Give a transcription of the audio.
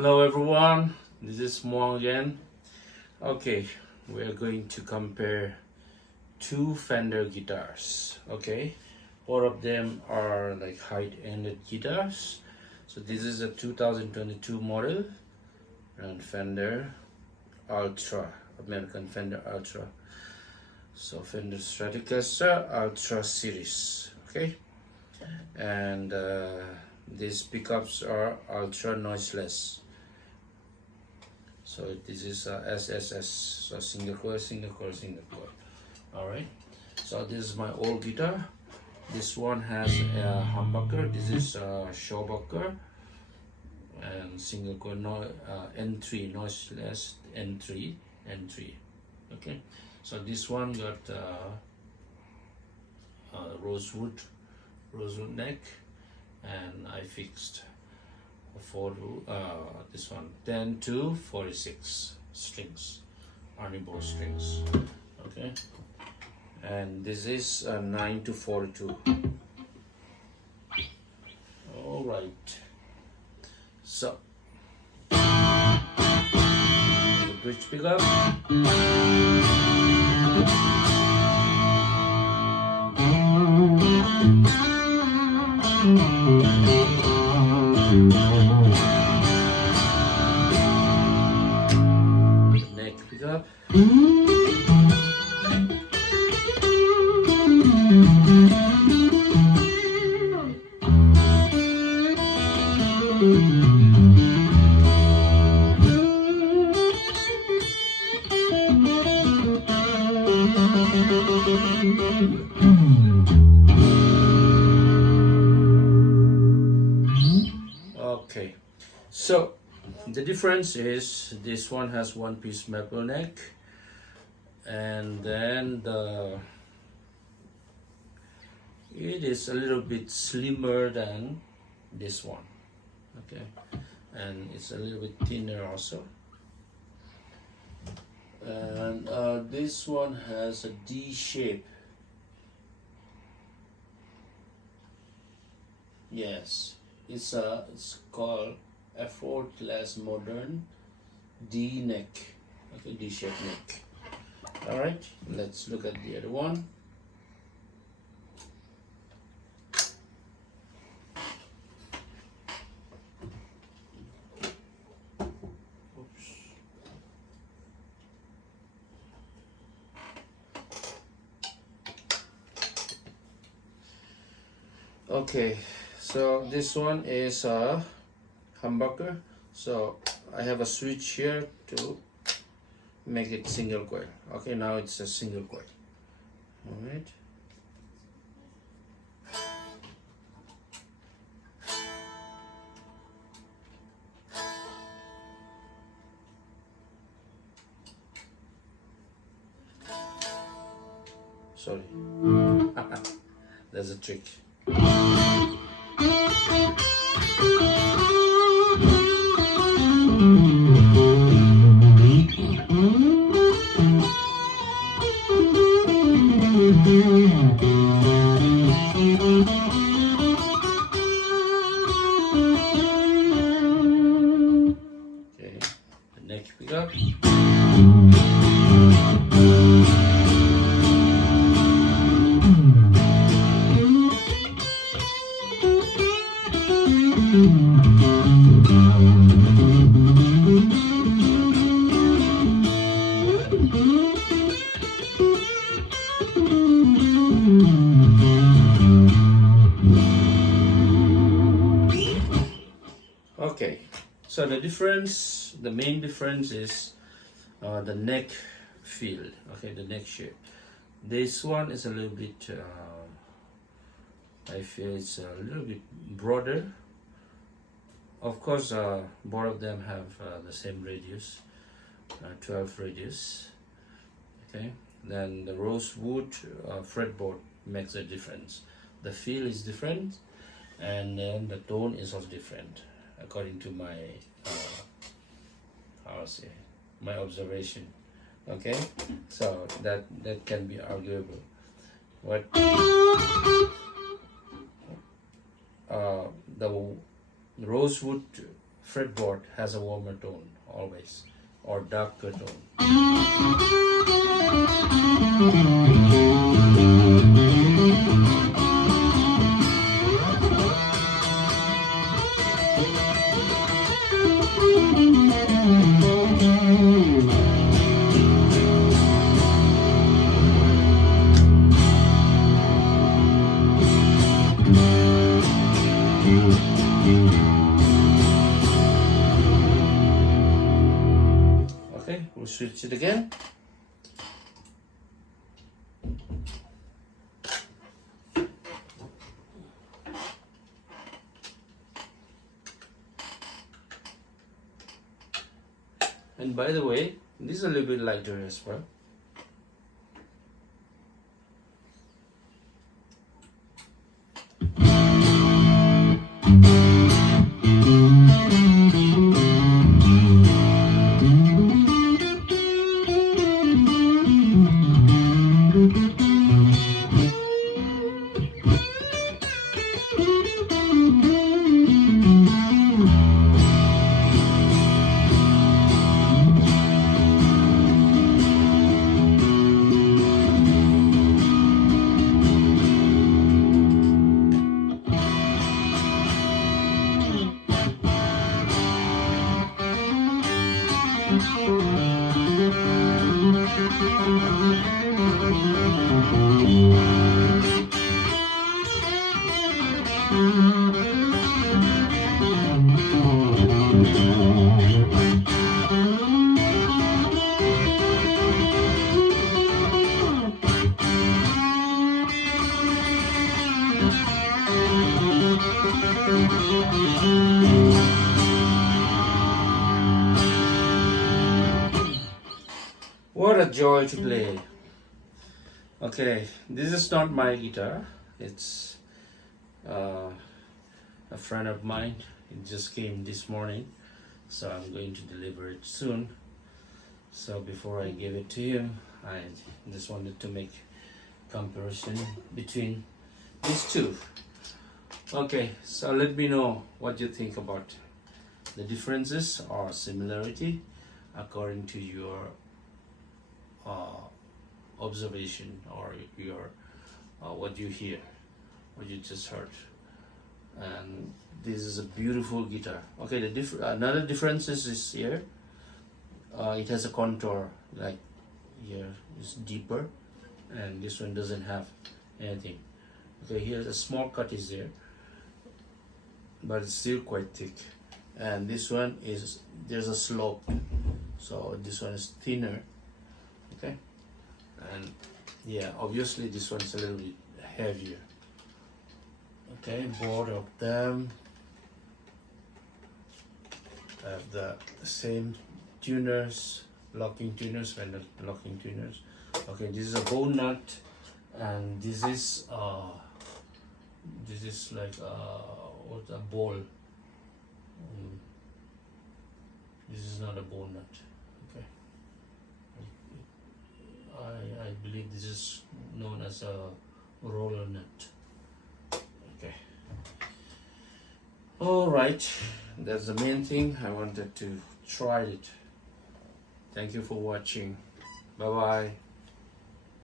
Hello everyone, this is Mo again. Okay, we are going to compare two Fender guitars. Okay, both of them are like high-ended guitars. So this is a 2022 model and Fender Ultra, American Fender Ultra. So Fender Stratocaster Ultra series. Okay, and these pickups are ultra noiseless. So this is SSS, so single coil, single coil, single coil. All right. So this is my old guitar. This one has a humbucker. This is a showbucker and single coil, N3 noiseless N3. Okay. So this one got rosewood neck, and I fixed for this one 10 to 46 strings, Arnie bow strings. Okay, and this is 9 to 42. All right, so the bridge pickup. Neck pickup. Okay, so the difference is this one has one piece maple neck, and then it is a little bit slimmer than this one. Okay, and it's a little bit thinner also, and this one has a D shape. Yes, it's called effortless modern D neck. Okay, D shape neck. All right, let's look at the other one. Oops. Okay, so this one is a humbucker. So I have a switch here to make it single coil. Okay, now it's a single coil. All right. Sorry. That's a trick. Okay, the neck pickup. Okay, so the main difference is the neck field. Okay, the neck shape. This one is a little bit, I feel it's a little bit broader. Of course, both of them have the same radius, 12 radius. Okay, then the rosewood fretboard makes a difference. The feel is different, and then the tone is also different, according to my my observation. Okay, so that can be arguable. What the rosewood fretboard has a warmer tone always, or darker tone. Okay, we'll switch it again. And by the way, this is a little bit lighter as well. What a joy to play. Okay, this is not my guitar. It's a friend of mine. It just came this morning, so I'm going to deliver it soon. So before I give it to him, I just wanted to make comparison between these two. Okay, so let me know what you think about the differences or similarity according to your observation or your what you hear, what you just heard. And this is a beautiful guitar. Okay, the another difference is here. It has a contour, like here is deeper, and this one doesn't have anything. Okay, here's a small cut is there, but it's still quite thick. And this one is, there's a slope, so this one is thinner. Okay, and yeah, obviously this one's a little bit heavier. Okay, both of them have the same tuners, locking tuners, Fender locking tuners. Okay, this is a bone nut, and this is like what's a ball. This is not a bone nut. Okay, I believe this is known as a roller nut. Okay. All right, that's the main thing. I wanted to try it. Thank you for watching. Bye bye.